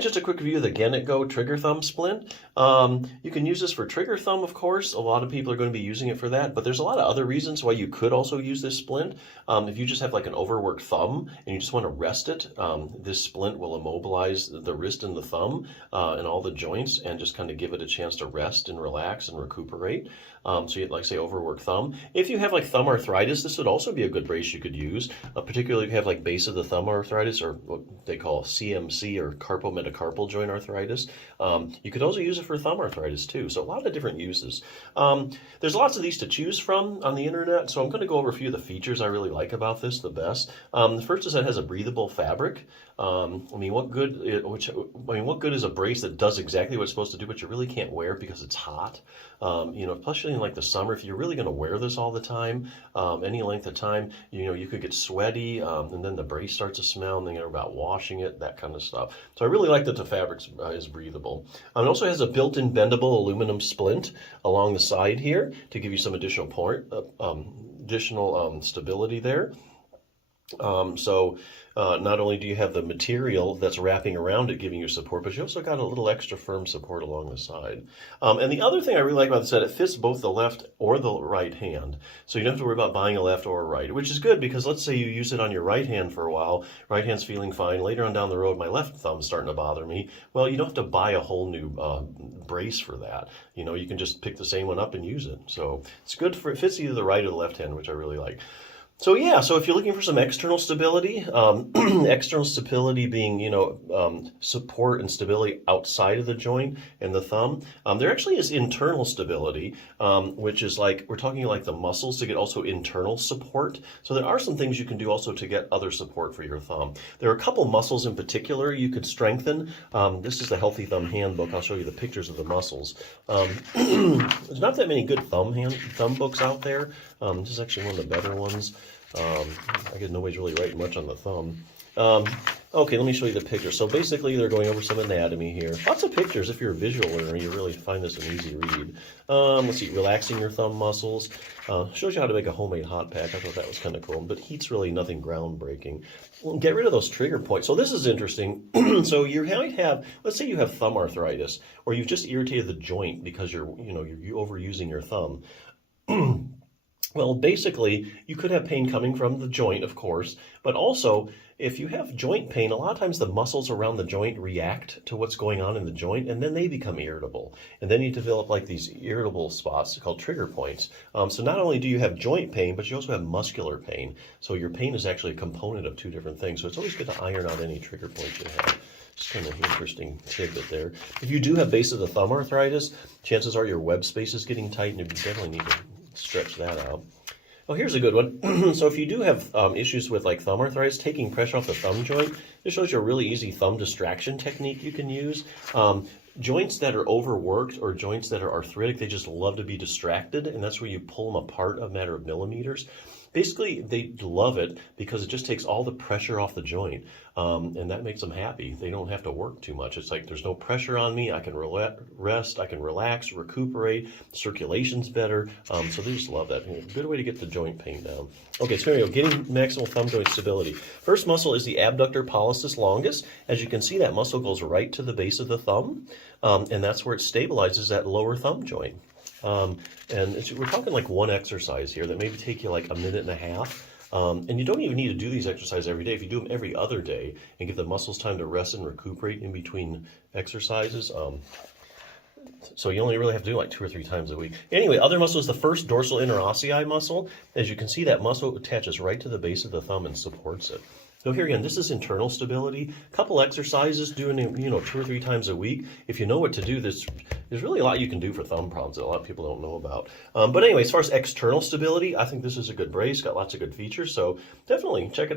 Just a quick review of the GenetGo trigger thumb splint. You can use this for trigger thumb, of course. A lot of people are going to be using it for that, but there's a lot of other reasons why you could also use this splint. If you just have like an overworked thumb and you just want to rest it, this splint will immobilize the wrist and the thumb and all the joints and just kind of give it a chance to rest and relax and recuperate. So you'd like say overworked thumb. If you have like thumb arthritis, this would also be a good brace you could use, particularly if you have like base of the thumb arthritis or what they call CMC or carpometacarpal joint arthritis. You could also use it for thumb arthritis too. So a lot of different uses. There's lots of these to choose from on the internet. So I'm going to go over a few of the features I really like about this the best. The first is that it has a breathable fabric. What good is a brace that does exactly what it's supposed to do, but you really can't wear it because it's hot? Especially in like the summer, if you're really going to wear this all the time, any length of time, you could get sweaty, and then the brace starts to smell, and then you're about washing it, that kind of stuff. So I really like that the fabric is breathable. It also has a built-in bendable aluminum splint along the side here to give you some additional stability there. Not only do you have the material that's wrapping around it giving you support, but you also got a little extra firm support along the side. And the other thing I really like about this is that it fits both the left or the right hand. So you don't have to worry about buying a left or a right, which is good because let's say you use it on your right hand for a while, right hand's feeling fine, later on down the road my left thumb's starting to bother me. Well, you don't have to buy a whole new brace for that. You can just pick the same one up and use it. So it's good it fits either the right or the left hand, which I really like. So if you're looking for some external stability, external stability being, support and stability outside of the joint and the thumb, there actually is internal stability, which is like, we're talking like the muscles to get also internal support. So there are some things you can do also to get other support for your thumb. There are a couple muscles in particular you could strengthen. This is the Healthy Thumb Handbook. I'll show you the pictures of the muscles. There's not that many good thumb books out there. This is actually one of the better ones. I guess nobody's really writing much on the thumb. Okay, let me show you the picture. So basically they're going over some anatomy here. Lots of pictures. If you're a visual learner, you really find this an easy read. Let's see, relaxing your thumb muscles. Shows you how to make a homemade hot pack. I thought that was kind of cool, but heat's really nothing groundbreaking. Get rid of those trigger points. So this is interesting. So you might have, let's say you have thumb arthritis, or you've just irritated the joint because you're overusing your thumb. Well, basically, you could have pain coming from the joint, of course, but also if you have joint pain, a lot of times the muscles around the joint react to what's going on in the joint, and then they become irritable. And then you develop like these irritable spots called trigger points. So not only do you have joint pain, but you also have muscular pain. So your pain is actually a component of two different things. So it's always good to iron out any trigger points you have. Just kind of an interesting tidbit there. If you do have base of the thumb arthritis, chances are your web space is getting tight, and you definitely need to stretch that out. Well, here's a good one. So if you do have issues with like thumb arthritis, taking pressure off the thumb joint, this shows you a really easy thumb distraction technique you can use. Joints that are overworked or joints that are arthritic, they just love to be distracted, and that's where you pull them apart a matter of millimeters. Basically, they love it because it just takes all the pressure off the joint, and that makes them happy. They don't have to work too much. It's like there's no pressure on me. I can rest, I can relax, recuperate, circulation's better, so they just love that. Good way to get the joint pain down. Okay, so here we go, getting maximal thumb joint stability. First muscle is the abductor pollicis longus. As you can see, that muscle goes right to the base of the thumb, and that's where it stabilizes that lower thumb joint. We're talking like one exercise here that maybe take you like a minute and a half. And you don't even need to do these exercises every day. If you do them every other day and give the muscles time to rest and recuperate in between exercises, so you only really have to do like 2 or 3 times a week. Anyway, other muscle is the first dorsal interossei muscle. As you can see, that muscle attaches right to the base of the thumb and supports it. So here again, this is internal stability. A couple exercises, doing it 2 or 3 times a week. If you know what to do, there's really a lot you can do for thumb problems that a lot of people don't know about. But anyway, as far as external stability, I think this is a good brace, got lots of good features, so definitely check it out.